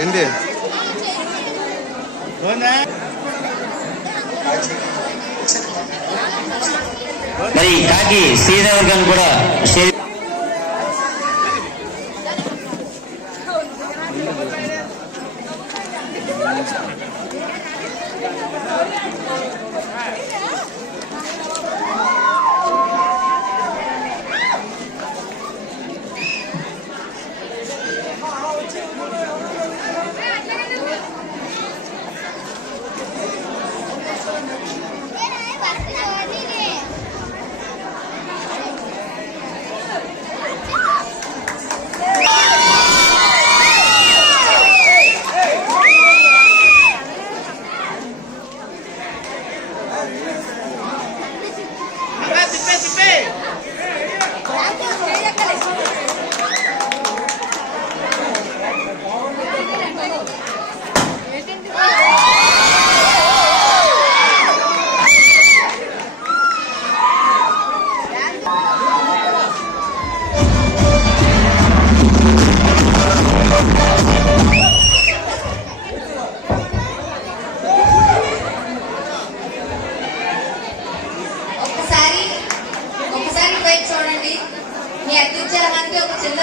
ఏంటి మరి కాకి శ్రీదేవర్ గారిని కూడా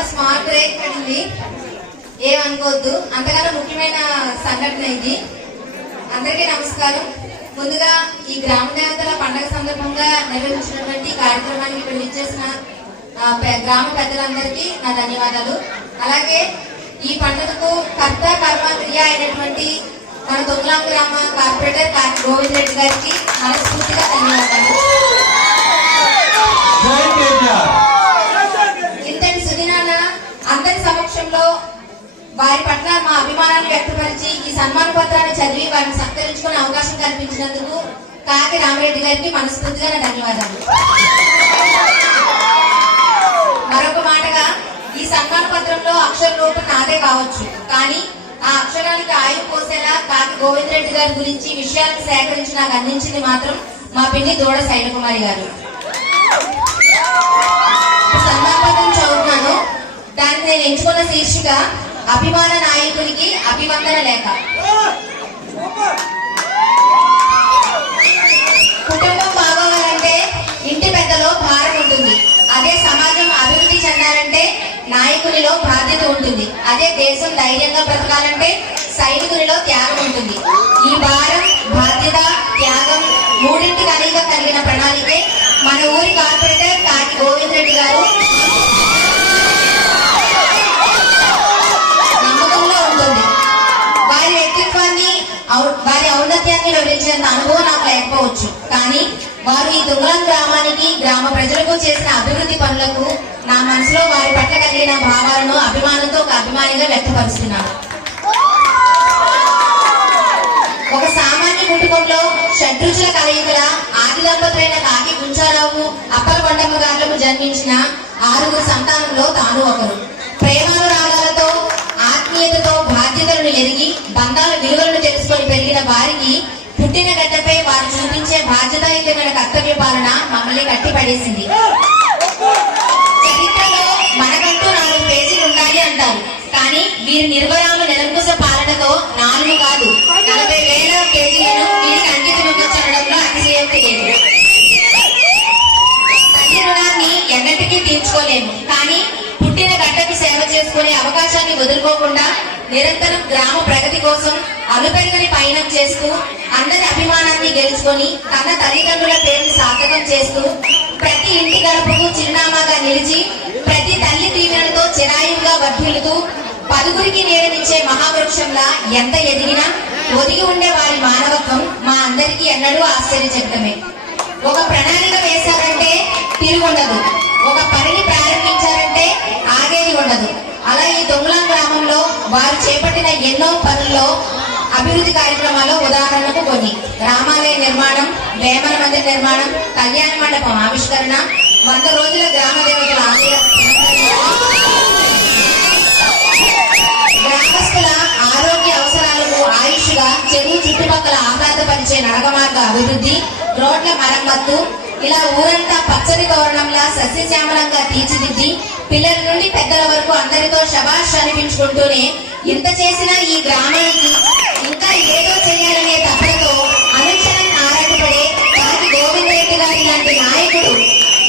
స్మాల్ బ్రేక్ పడింది, ఏమనుకోవద్దు. అంతకన్నా ముఖ్యమైన సంఘటన ఇది. అందరికీ నమస్కారం. ముందుగా ఈ గ్రామ దేవతల పండుగ సందర్భంగా నిర్వహించినటువంటి కార్యక్రమానికి ఇక్కడ ఇచ్చేసిన గ్రామ పెద్దలందరికీ నా ధన్యవాదాలు. అలాగే ఈ పండుగకు కర్త కర్మ క్రియ అయినటువంటి మన తొంగలాం గ్రామ కార్పొరేటర్ కాకి గోవింద్ రెడ్డి గారికి మనస్ఫూర్తిగా ధన్యవాదాలు. ఇంతటి సుదినాన అందరి సమక్షంలో వారి పట్ల మా అభిమానాన్ని వ్యక్తపరిచి ఈ సన్మాన పత్రాన్ని చదివి వారిని సత్కరించుకునే అవకాశం కల్పించినందుకు కాకి రామరెడ్డి గారికి మనస్ఫూర్తిగా ధన్యవాదాలు. మరొక మాటగా ఈ సన్మాన పత్రంలో అక్షర లోపం నాదే కావచ్చు, కానీ ఆ అక్షరానికి ఆయువు పోసేలా కాకి గోవింద్ రెడ్డి గారి గురించి విషయాలను సేకరించి నాకు అందించింది మాత్రం మా పిన్ని దూడ శైలకుమారి గారు. సన్మాన పత్రం చదువుతున్నాను. దాన్ని నేను ఎంచుకున్న శీర్షిక అభిమాన నాయకునికి అభివందన లేఖ. కుటుంబం బాగోవాలంటే ఇంటి పెద్దలో భారం ఉంటుంది. అదే సమాజం అభివృద్ధి చెందాలంటే నాయకునిలో బాధ్యత ఉంటుంది. అదే దేశం ధైర్యంగా బ్రతకాలంటే సైనికునిలో త్యాగం ఉంటుంది. ఈ భారం, బాధ్యత, త్యాగం మూడింటి కలయిక కలిగిన ప్రణాళికే మన ఊరి కార్పొరేటర్ కాకి గోవింద్ రెడ్డి గారు నమ్మకంలో ఉంటుంది. వారి వ్యక్తిత్వాన్ని, వారి ఔన్నత్యాన్ని వివరించేంత అనుభవం నాకు లేకపోవచ్చు, కానీ వారు ఈ తుంగలం గ్రామానికి, గ్రామ ప్రజలకు చేసిన అభివృద్ధి పనులకు నా మనసులో వారి పట్ల కలిగిన భావాలను అభిమానంతో ఒక అభిమానిగా వ్యక్తపరుస్తున్నాను. ఒక సామాన్య కుటుంబంలో షడ్రుచుల కలయికల ఆది దంపతులైన కాకి గుంచారావు, అప్పల కొండమ్మ గారులకు జన్మించిన 6 సంతానంలో తాను ఒకరు. ప్రేమానురాగాలతో, ఆత్మీయతతో బాధ్యతలను ఎరిగి బంధాల విలువలను తెలుసుకొని పెరిగిన వారికి పుట్టిన గడ్డపై వారు చూపించే బాధ్యతాయుతమైన కర్తవ్య పాలన మమ్మల్ని కట్టిపడేసింది. చరిత్రలో మనకంటూ 4 పేజీలు ఉండాలి అంటారు, కానీ వీరి నిర్వరామ నిరంకుశ పాలనతో 4 కాదు 40,000 పేజీలను వీరికి అంకితం ఇవ్వడంలో అతిశయోక్తి లేదు. తల్లి రుణాన్ని ఎన్నటికీ తీర్చుకోలేము, కానీ పుట్టిన గడ్డకు సేవ చేసుకునే అవకాశాన్ని వదులుకోకుండా నిరంతరం గ్రామ ప్రగతి కోసం అలుపెరగని పయనం చేస్తూ అందరి అభిమానాన్ని గెలుచుకొని తన తల్లిదండ్రుల పేరుని సార్థకం చేస్తూ ప్రతి ఇంటి గడపకు చిరునామాగా నిలిచి ప్రతి తల్లి దీవెనలతో చిరాయువుగా వర్ధిల్లుతూ 10గురికి నీడనిచ్చే మహావృక్షంలా ఎంత ఎదిగినా ఒదిగి ఉండే వారి మానవత్వం మా అందరికీ ఎన్నడూ ఆశ్చర్యచకితమే. ఒక ప్రణాళిక వేశారంటే తిరుగుండదు, ఒక పనిని ప్రారంభించారంటే ఆగేది ఉండదు. అలా ఈ తుంగలాం గ్రామంలో వారు చేపట్టిన ఎన్నో పనుల్లో అభివృద్ధి కార్యక్రమాల్లో ఉదాహరణకు కొన్ని: రామాలయ నిర్మాణం, వేమన మందిర నిర్మాణం, కళ్యాణ మండపం ఆవిష్కరణ, 100 రోజుల గ్రామ దేవతల ఆలయం, గ్రామస్తుల ఆరోగ్య అవసరాలకు ఆయుష్గా చెరువు చుట్టుపక్కల ఆహ్లాదపరిచే నడక మార్గ అభివృద్ధి, రోడ్ల మరమ్మత్తు. ఇలా ఊరంతా పచ్చని తోరణంలా సస్యశ్యామలంగా తీర్చిదిద్ది పిల్లల నుండి పెద్దల వరకు అందరితో శబాష్ అనిపించుకుంటూనే ఇంత చేసినా ఈ గ్రామానికి ఇంకా ఏదో చేయాలనే తపనతో అనుక్షణం ఆరాటపడే కాకి గోవిందరెడ్డి గారి లాంటి నాయకుడు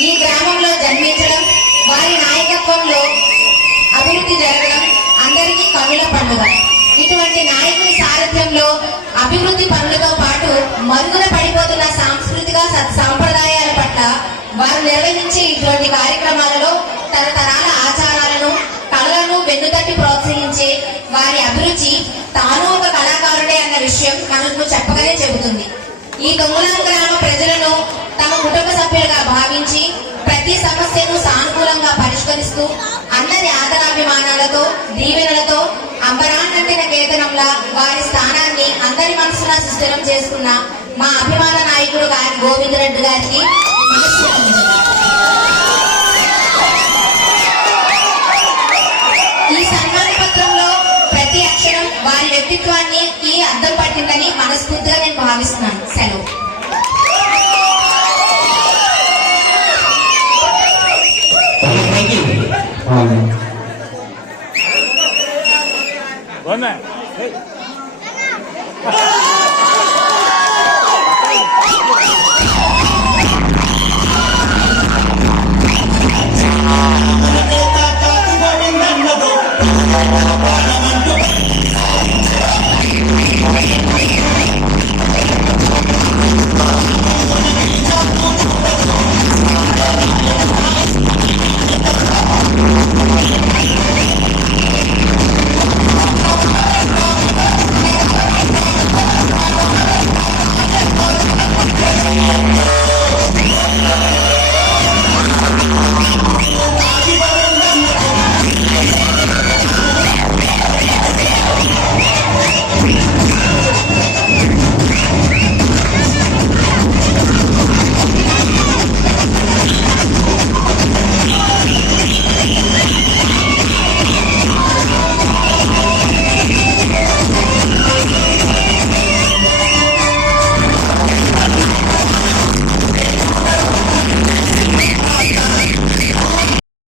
ఈ గ్రామంలో జన్మించడం, వారి నాయకత్వంలో అభివృద్ధి జరగడం అందరికీ కనుల పండుగ. ఇటువంటి నాయకుని సారథ్యంలో అభివృద్ధి పనులతో పాటు మరుగున పడిపోతున్న సాంస్కృతిక సంప్రదాయాల పట్ల వారు నిర్వహించే ఇటువంటి కార్యక్రమాలలో తరతరాల ఆచారాలను, కళలను వెన్నుతట్టి ప్రోత్సహించే వారి అభిరుచి తాను ఒక కళాకారుడే అన్న విషయం మనకు చెప్పగానే చెబుతుంది. ఈ దొంగలాం గ్రామ ప్రజలను తమ కుటుంబ సభ్యులుగా భావించి ప్రతి సమస్యను సానుకూలంగా పరిష్కరిస్తూ అందరి ఆదరాభిమానాలతో, దీవెనలతో అంబరాన్నంటిన కేతనంలా వారి స్థానాన్ని అందరి మనసులా సుస్థిరం చేసుకున్న మా అభిమాన నాయకుడు గోవిందరెడ్డి గారికి ఈ సన్మాన పత్రంలో ప్రతి అక్షరం వారి వ్యక్తిత్వాన్ని అద్దం పట్టిందని మనస్ఫూర్తిగా నేను భావిస్తున్నాను. సెలవు. Thank you.